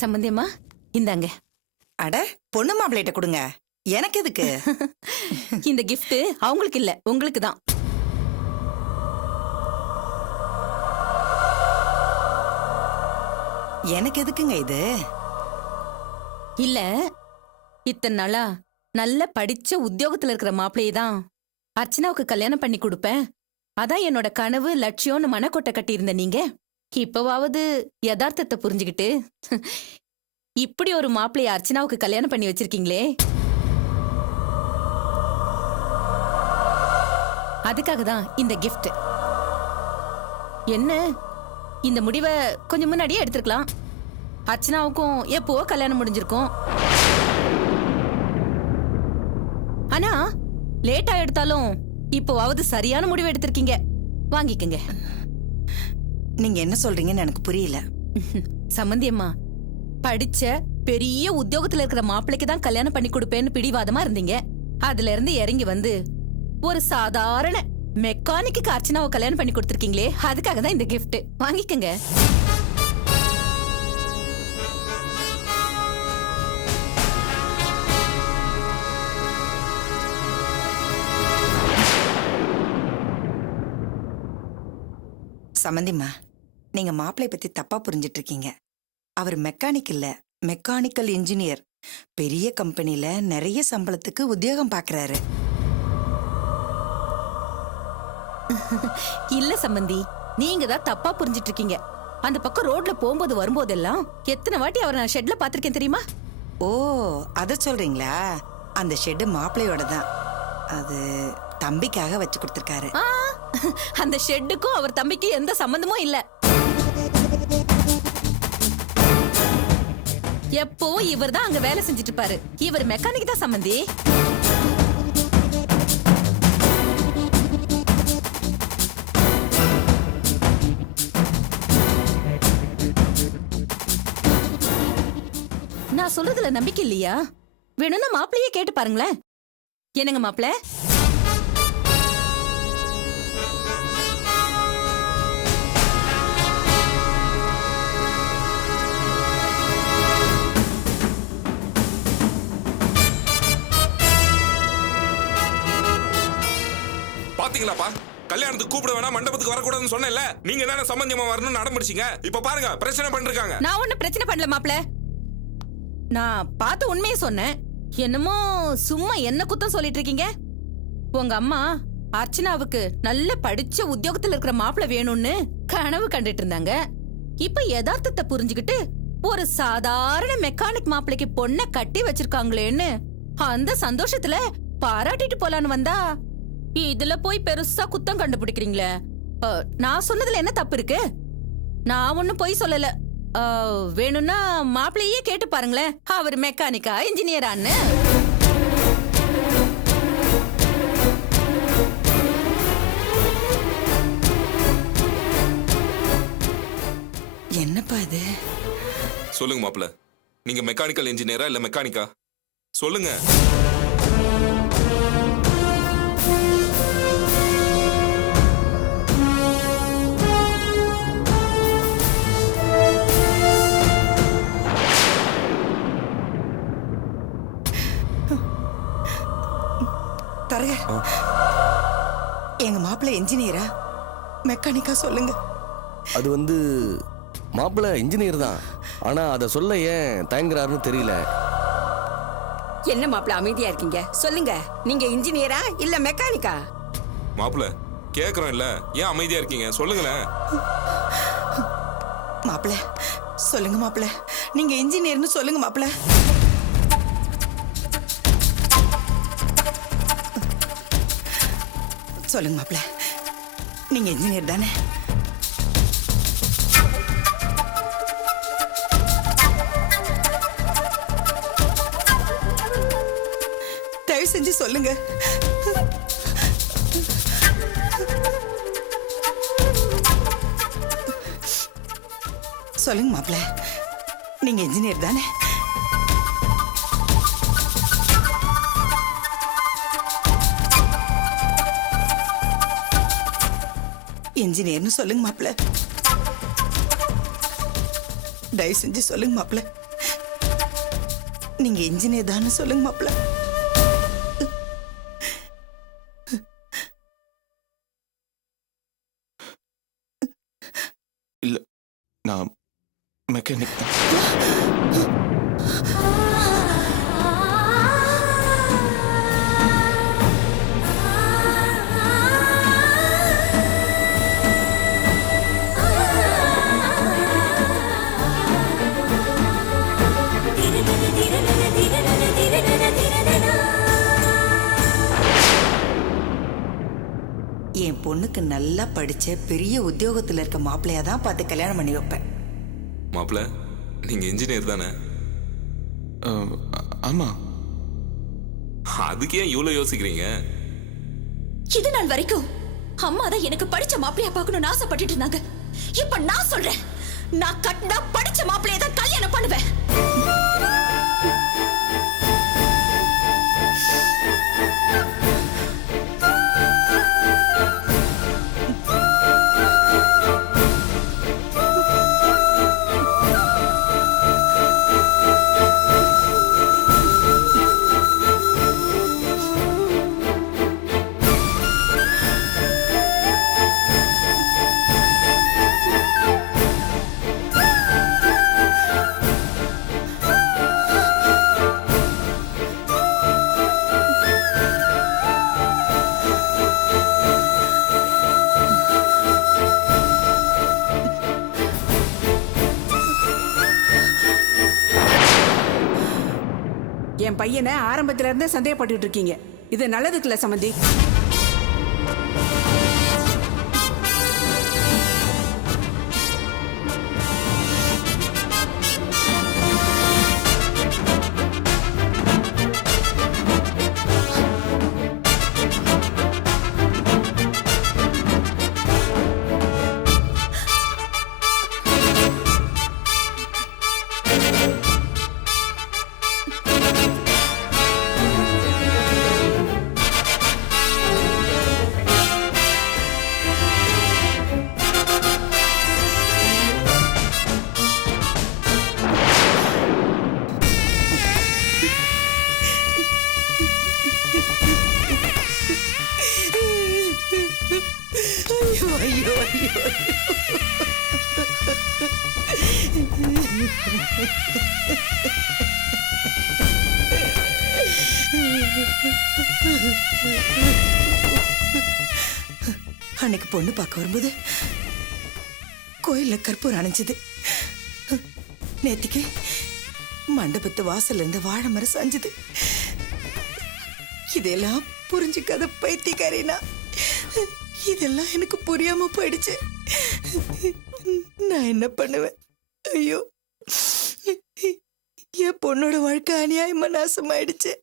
சம்பந்தியம்மா இந்தாங்க. அட பொண்ணு மாப்பிள்ளைகிட்ட கொடுங்க. எனக்கு எதுக்கு? இந்த gift அவங்களுக்கு இல்ல, உங்களுக்கு தான். எனக்கு எதுக்குங்க இது? இல்ல, இத்தனை நாளா நல்ல படிச்ச உத்தியோகத்துல இருக்கிற மாப்பிள்ளையை தான் அர்ச்சனாவுக்கு கல்யாணம் பண்ணி கொடுப்பேன், அதான் என்னோட கனவு லட்சியம்னு மனக்கோட்டை கட்டியிருந்த நீங்க இப்பவாவது யதார்த்தத்தை புரிஞ்சுக்கிட்டு இப்படி ஒரு மாப்பிள்ளைய அர்ச்சனாவுக்கு கல்யாணம் பண்ணி வச்சிருக்கீங்களே, அதுக்காக தான் இந்த gift. என்ன இந்த முடிவை கொஞ்சம் முன்னாடியே எடுத்துருக்கலாம். அர்ச்சனாவுக்கும் எப்போ கல்யாணம் முடிஞ்சிருக்கும். ஆனா லேட்டா எடுத்தாலும் இப்போவாவது சரியான முடிவு எடுத்திருக்கீங்க. வாங்கிக்கங்க. நீங்க என்ன சொல்றீங்கன்னு எனக்கு புரியல. சம்பந்தியம்மா, படிச்ச பெரிய உத்தியோகத்துல இருக்கிற மாப்பிள்ளைக்கு தான் கல்யாணம் பண்ணி கொடுப்பேன்னு பிடிவாதமா இருந்தீங்க. அதுல இருந்து இறங்கி வந்து ஒரு சாதாரண மெக்கானிக்கு அர்ச்சனாவை கல்யாணம் பண்ணி கொடுத்திருக்கீங்களே, அதுக்காக தான் இந்த gift. வாங்கிக்கங்க. சம்பந்திம்மா, நீங்க மாப்பிள்ளை பத்தி தப்பா புரிஞ்சிட்டு இருக்கீங்க. அவர் மெக்கானிக் இல்ல, மெக்கானிக்கல் இன்ஜினியர். பெரிய கம்பெனில நிறைய சம்பளத்துக்கு உத்தியோகம் பாக்குறாரு. இல்ல சம்பந்தி, நீங்க தான் தப்பா புரிஞ்சிட்டு இருக்கீங்க. அந்த பக்கம் ரோட்ல போகும்போது வரும்போதெல்லாம் எத்தனை வாட்டி அவரை நான் ஷெட்ல பாத்திருக்கேன் தெரியுமா? ஓ, அத சொல்றீங்களா? அந்த ஷெட் மாப்பிள்ளையோட தான். அது தம்பிக்காக வச்சு கொடுத்திருக்காரு. அந்த ஷெட்டுக்கும் அவர் தம்பிக்கு எந்த சம்பந்தமும் இல்ல. எப்போ இவர் தான் அங்க வேலை செஞ்சுட்டு இருப்பாரு. இவர் மெக்கானிக் தான் சம்பந்தி. நான் சொல்றதுல நம்பிக்கை இல்லையா? வேணும்னா மாப்பிள்ளையே கேட்டு பாருங்களேன். என்னங்க மாப்பிள்ளை? பாத்தீங்களாப்பா, கல்யாணத்துக்கு கூப்பிட வேணா, மண்டபத்துக்கு வரக்கூடாதுன்னு சொன்னேன்ல. நீங்க தானே சம்பந்தியமா வரணும்னு அடம்பிடிச்சீங்க. இப்ப பாருங்க பிரச்சனை பண்ணிருக்காங்க. நான் ஒன்னும் பிரச்சனை பண்ணல மாப்ள. நான் பார்த்து உண்மையை சொன்னேன். என்னமோ சும்மா என்ன குத்தம் சொல்லிட்டு இருக்கீங்க. உங்க அம்மா அர்ச்சனாவுக்கு நல்ல படிச்ச உத்தியோகத்துல இருக்கிற மாப்பிள வேணும்னு கனவு கண்டுட்டு இருந்தாங்க. இப்ப யதார்த்தத்தை புரிஞ்சுக்கிட்டு ஒரு சாதாரண மெக்கானிக் மாப்பிளைக்கு பொண்ணை கட்டி வச்சிருக்காங்களேன்னு அந்த சந்தோஷத்துல பாராட்டிட்டு போலான்னு வந்தா இதுல போய் பெருசா குத்தம் கண்டுபிடிக்கிறீங்களே. நான் சொன்னதுல என்ன தப்பு இருக்கு? நான் ஒன்னும் போய் சொல்லல. வேணும்னா மாப்பிள்ளையே கேட்டு பாருங்களேன், அவர் மெக்கானிக்கா இன்ஜினியரான்னு. என்னப்பா இது? சொல்லுங்க மாப்பிள்ள, நீங்க மெக்கானிக்கல் இன்ஜினியரா இல்ல மெக்கானிக்கா? சொல்லுங்க. எங்க மாப்பிள்ளை இன்ஜினியரா மெக்கானிக்கா? சொல்லுங்க. அது வந்து மாப்பிள்ளை இன்ஜினியர் தான், ஆனா அதை சொல்ல ஏன் தயங்குறாருன்னு தெரியல. என்ன மாப்பிள்ள அமைதியா இருக்கீங்க? சொல்லுங்க, நீங்க இன்ஜினியரா இல்ல மெக்கானிக்கா? மாப்பிள்ள கேக்குறோம் இல்ல, ஏன் அமைதியா இருக்கீங்க? சொல்லுங்களேன். மாப்பிள்ள சொல்லுங்க மாப்பிள்ள, நீங்க இன்ஜினியர்னு சொல்லுங்க மாப்பிள்ள. சொல்லுங்க மாப்பிள்ள, நீங்க இன்ஜினியர் தானே? தயவு செஞ்சு சொல்லுங்க. சொல்லுங்க மாப்பிள்ள, நீங்க இன்ஜினியர் தானே? இன்ஜினியர்னு சொல்லுங்க மாப்பிள்ள. தயவு செஞ்சு சொல்லுங்க மாப்பிள்ள, நீங்க இன்ஜினியர் தானே சொல்லுங்க மாப்பிள்ள. இல்ல, நான் மெக்கானிக் தான். என் பொண்ணுக்கு நல்லா படிச்ச பெரிய உத்தியோகத்துல இருக்க மாப்பிள்ளையா தான் பார்த்து கல்யாணம் பண்ணி வைப்பேன். மாப்பிள்ள, நீங்க இன்ஜினியர் தானே? ஆமா. அதுக்கு ஏன் இவ்வளவு யோசிக்கிறீங்க? இது நாள் வரைக்கும் அம்மா தான் எனக்கு படிச்ச மாப்பிளையா பார்க்கணும்னு ஆசைப்பட்டுட்டு இருந்தாங்க. இப்ப நான் சொல்றேன், நான் கட்டினா படிச்ச மாப்பிளைய தான் கல்யாணம் பண்ணுவேன். என் பையனை ஆரம்பத்துல இருந்தே சந்தேகப்பட்டு இருக்கீங்க. இது நல்லதுக்குல சம்பந்தி. அன்னைக்கு பொண்ணு பார்க்க வரும்போது கோயில்ல கற்பூரம் அணைஞ்சது. நேத்திக்கு மண்டபத்து வாசல்ல இருந்து வாழை மரம் சாஞ்சது. இதெல்லாம் புரிஞ்சுக்காத பைத்தியக்காரினா, இதெல்லாம் எனக்கு புரியாம போயிடுச்சு. நான் என்ன பண்ணுவேன்? ஐயோ, என் பொண்ணோட வாழ்க்கை அநியாயமா நாசமாயிடுச்சு.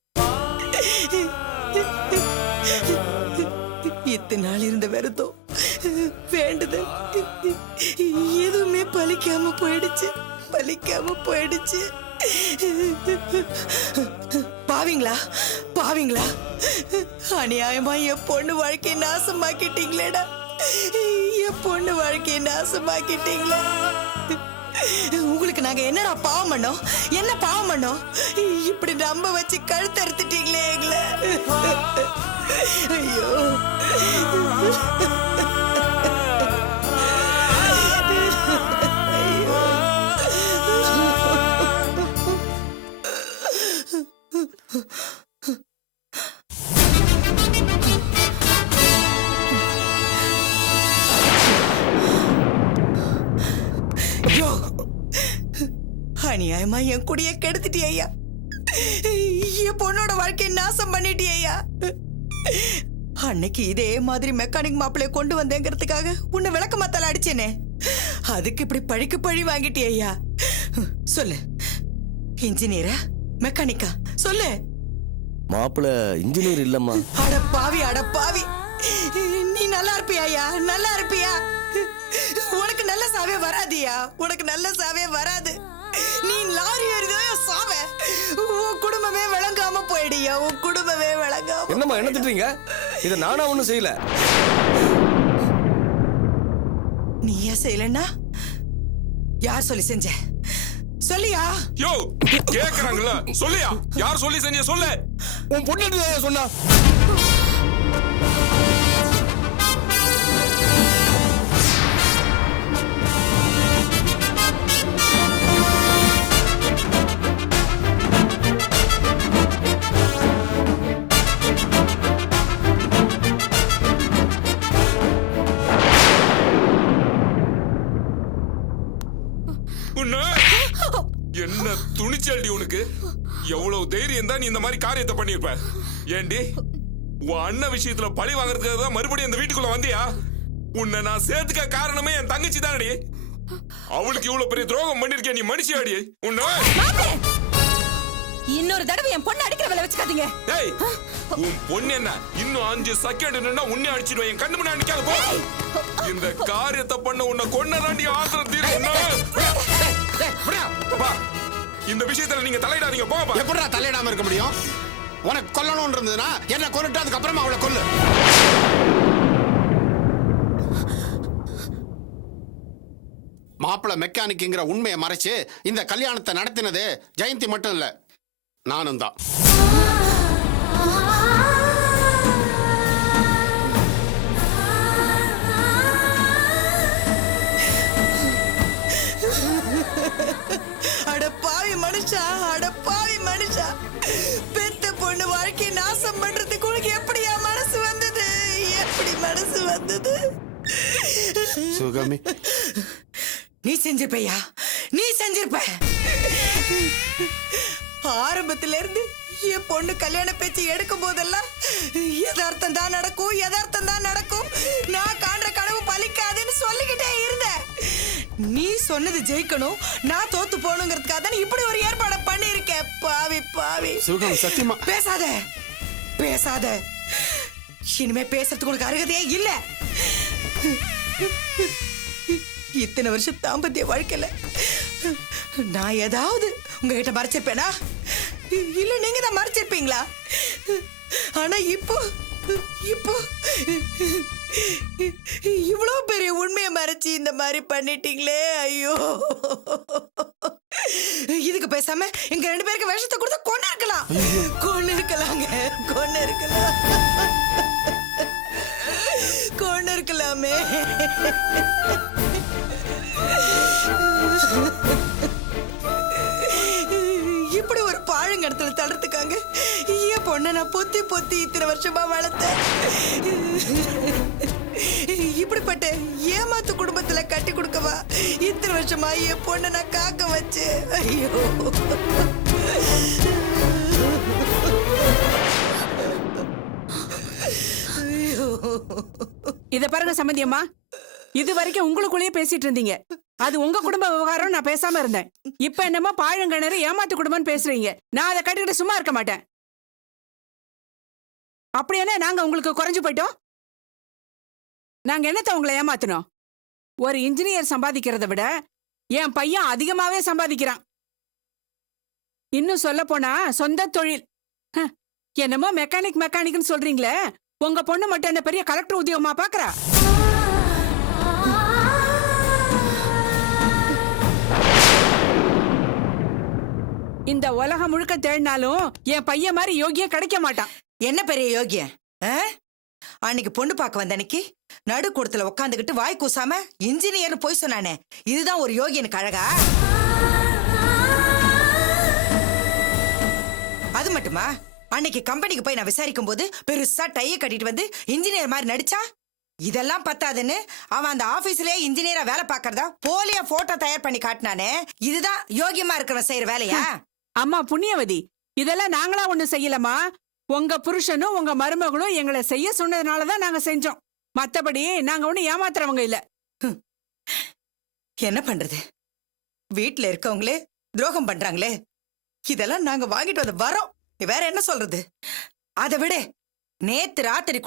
இத்தனை நாள் இருந்த விரதம், வேண்டுதல் எதுவுமே பலிக்காம போயிடுச்சு. பாவீங்களா பாவீங்களா, அநியாயமா என் பொண்ணு வாழ்க்கையை நாசமாக்கிட்டீங்களேடா. என் பொண்ணு வாழ்க்கையை நாசமாக்கிட்டீங்களே. உங்களுக்கு நாங்க என்னடா பாவம் பண்ணோம்? என்ன பாவம் பண்ணோம்? இப்படி நம்ப வச்சு கழுத்தறுத்துட்டீங்களே எங்களை. ஐயோ, அநியாயமா என் குடிய கெடுத்துட்டியா ஐயா. என் பொண்ணோட வாழ்க்கையை நாசம் பண்ணிட்டியா ஐயா. அன்னைக்கு இதே மாதிரி மெக்கானிக் மாப்பிளைய கொண்டு வந்தேங்கிறதுக்காக உன்னை விளக்க மாத்தால அடிச்சேனே, அதுக்கு இப்படி பழிக்கு பழி வாங்கிட்டியா ஐயா. சொல்லு, இன்ஜினியரா மெக்கானிக்கா சொல்லு. மாப்பிள்ள இன்ஜினியர் இல்லம்மா. அட பாவி, நீ நல்லா இருப்பியா ஐயா? நல்லா இருப்பியா? உனக்கு நல்ல சாவே வராதியா, உனக்கு நல்ல சாவே வராது. நீ லாரி ஏறிதோ சாவ, உன் குடும்பமே விளங்காம போயிடுயா. உன் குடும்பமே விளங்காம. என்னம்மா என்ன திட்டுறீங்க? இதை நானா ஒண்ணும் செய்யல. நீயா செய்யலன்னா யார் சொல்லி செஞ்ச? சொல்லியா யோ கேக்குறாங்கல்ல சொல்லியா யார் சொல்லி செஞ்ச சொல்லு. உன் பொண்ணு சொன்னா உன்னை என்ன துணிச்சல்டி உனக்கு? எவ்வளவு தைரியம் தான் நீ இந்த மாதிரி காரியத்தை பண்ணிருப்ப? ஏண்டி உன் அண்ணன் விஷயத்துல பழி வாங்குறதுக்காக தான் மறுபடியும் இந்த வீட்டுக்குள்ள வந்தியா? உன்னை நான் சேர்த்துக்க காரணமே என் தங்கச்சி தானடி. அவளுக்கு இவ்வளவு பெரிய துரோகம் பண்ணிருக்கேன், நீ மனுஷியாடி? உன்னை இன்னொரு தடவை என் பொண்ணு அடிக்கிற வேலை வச்சுக்காதீங்க. ஏய் உன் பொண்ணு என்ன இன்னும் 5 செகண்ட் நின்னா உன்னை அடிச்சிடுவேன். என் கண்ணு முன்னாடி நிக்காத போ. இந்த காரியத்தை பண்ண உன்னை கொன்னதாண்டி ஆத்திரம் தீரும். அப்பா, இந்த விஷயத்துல நீங்க தலையிடாதீங்க போப்பா. எப்படிடா தலையிடாம இருக்க முடியும்? உனக்கு கொல்லணும் இருந்ததுன்னா என்ன கொன்னுட்டு அதுக்கு அப்புறமா அவளை கொல்லு. மாப்பிள்ள மெக்கானிக்ங்கிற உண்மையை மறைச்சு இந்த கல்யாணத்தை நடத்தினது ஜெயந்தி மட்டும் இல்ல, நானும் தான். அடப்பாவி மனுஷா, அடப்பாவி மனுஷா, பெத்த பொண்ணு வாழ்க்கையை நாசம் பண்றதுக்கு உனக்கு எப்படியா மனசு வந்தது? எப்படி மனசு வந்தது? சுகமி, நீ செஞ்சிருப்பையா, நீ செஞ்சிருப்ப. ஆரம்பத்துல இருந்து என் பொண்ணு கல்யாண பேச்சு எடுக்கும் போதெல்லாம் யதார்த்தம் தான் நடக்கும், யதார்த்தம் தான் நடக்கும், நான் காண்ற கனவு பலிக்காதுன்னு சொல்லிக்கிட்டே இருந்தேன். நீ சொன்னது ஜெயிக்கணும், நான் தோத்து போகணுங்கிறதுக்காக தான் இப்படி ஒரு ஏற்பாடை பண்ணிருக்கேன். பாவி பாவி. சுகம், சத்தியமா பேசாத பேசாத, இனிமே பேசுறதுக்கு உனக்கு அருகதையே இல்ல. இத்தனை வருஷம் தாம்பத்திய வாழ்க்கையில நான் ஏதாவது உங்ககிட்ட மறைச்சிருப்பேனா? இல்ல நீங்க தான் மறைச்சிருப்பீங்களா? ஆனா இப்போ இப்போ இவ்வளவு பெரிய உண்மையை மறைச்சு இந்த மாதிரி பண்ணிட்டீங்களே, ஐயோ. இதுக்கு பேசாம எங்க 2 பேருக்கு விஷத்தை கொடுத்து கொண்டு இருக்கலாம், கொண்டு இருக்கலாங்க, கொண்டு இருக்கலாம், கொண்டு இருக்கலாமே. இப்படி ஒரு பாழுங்கடத்துல தடுத்துக்காங்க என் பொண்ணை நான் பொத்தி பொத்தி இத்தனை வருஷமா வளர்த்தேன். இப்படிப்பட்ட ஏமாத்து குடும்பத்துல கட்டி கொடுக்கவா இத்தனை வருஷமா என் பொண்ணை நான் காக்க வச்சு? ஐயோ, இத பாருங்க சம்பந்தியம்மா, இது வரைக்கும் உங்களுக்குள்ளேயே பேசிட்டு இருந்தீங்க. அது உங்க குடும்ப விவகாரம், நான் பேசாம இருந்தேன். இப்ப என்னமோ பாழுங்கிணறு ஏமாத்து குடும்பம்னு பேசுறீங்க. நான் அதை கட்டிக்கிட்டு சும்மா இருக்க மாட்டேன். அப்படி என்ன நாங்க உங்களுக்கு குறைஞ்சு போயிட்டோம்? நாங்க என்னத்த உங்களை ஏமாத்தணும்? ஒரு இன்ஜினியர் சம்பாதிக்கிறத விட என் பையன் அதிகமாவே சம்பாதிக்கிறான். இன்னும் சொல்ல போனா சொந்த தொழில். என்னமோ மெக்கானிக்னு சொல்றீங்களே, உங்க பொண்ணு மட்டும் என்ன பெரிய கலெக்டர் உத்தியோகமா பாக்குறா? இந்த உலகம் முழுக்க தேடினாலும் என் பையன் மாதிரி யோகியம் கிடைக்க மாட்டான். என்ன பெரிய யோகியம்? அன்னைக்கு பொண்ணு பார்க்க வந்த அன்னைக்கு நடு கூடத்துல உட்காந்துக்கிட்டு வாய் கூசாம இன்ஜினியர் போய் சொன்னானே, இதுதான் ஒரு யோகியனுக்கு அழகா? அது மட்டுமா, அன்னைக்கு கம்பெனிக்கு போய் நான் விசாரிக்கும் போது பெருசா டைய கட்டிட்டு வந்து இன்ஜினியர் மாதிரி நடிச்சா. இதெல்லாம் பத்தாதுன்னு அவன் அந்த ஆபீஸ்லயே இன்ஜினியரா வேலை பாக்குறதா போலியா போட்டோ தயார் பண்ணி காட்டினானே, இதுதான் யோகியமா இருக்கிறவன் செய்யற வேலையா? அம்மா புண்ணியவதி, இதெல்லாம் நாங்களா ஒண்ணு செய்யலமா. உங்க புருஷனும் உங்க மருமகளும் எங்களை செய்ய சொன்னதுனாலதான் நாங்க செஞ்சோம். மத்தபடி நாங்க ஒண்ணு ஏமாத்துறவங்க இல்ல. என்ன பண்றது, வீட்டுல இருக்கவங்களே துரோகம் பண்றாங்களே. இதெல்லாம் நாங்க வாங்கிட்டு வந்து வரோம், வேற என்ன சொல்றது? அதை விட நேத்து ராத்திரி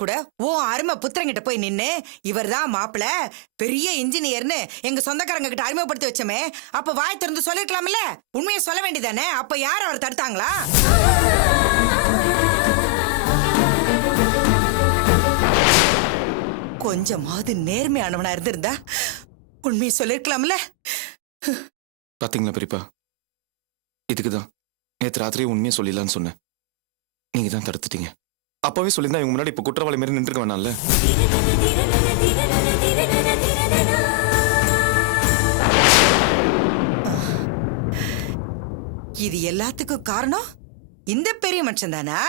கூட ஓ அருமை புத்திரங்கிட்ட போய் நின்னு, இவர் தான் மாப்பிள்ள, பெரிய இன்ஜினியர்னு எங்க சொந்தக்காரங்க கிட்ட அறிமுகப்படுத்தி வச்சோமே, அப்ப வாய் திறந்து சொல்லிருக்கலாம்ல? உண்மையை சொல்ல வேண்டியதானே? அப்ப யார் அவர் தடுத்தாங்களா? கொஞ்சமாவது நேர்மையானவனா இருந்திருந்தா உண்மையை சொல்லிருக்கலாம்ல? பாத்தீங்களா பெரியப்பா, இதுக்குதான் நேற்று ராத்திரியே உண்மையை சொல்லிடலான்னு சொன்னேன். நீங்க தான் தடுத்துட்டீங்க. அப்பவே சொல்லியிருந்தா இவங்க முன்னாடி இப்ப குற்றவாளி மாதிரி நின்றுக்க வேணாம்ல. இது எல்லாத்துக்கும் காரணம் இந்த பெரிய மனுஷன் தானா?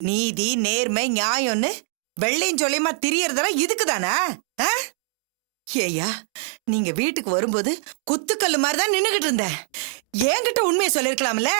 நீதி நேர்மை நியாயம்னு வெள்ளையும் சொல்லியமா திரியறதெல்லாம் இதுக்கு தானா? ஏய்யா, நீங்க வீட்டுக்கு வரும்போது குத்துக்கல்லு மாதிரி தான் நின்னுகிட்டு இருந்தேன். என்கிட்ட உண்மையை சொல்லிருக்கலாம்ல.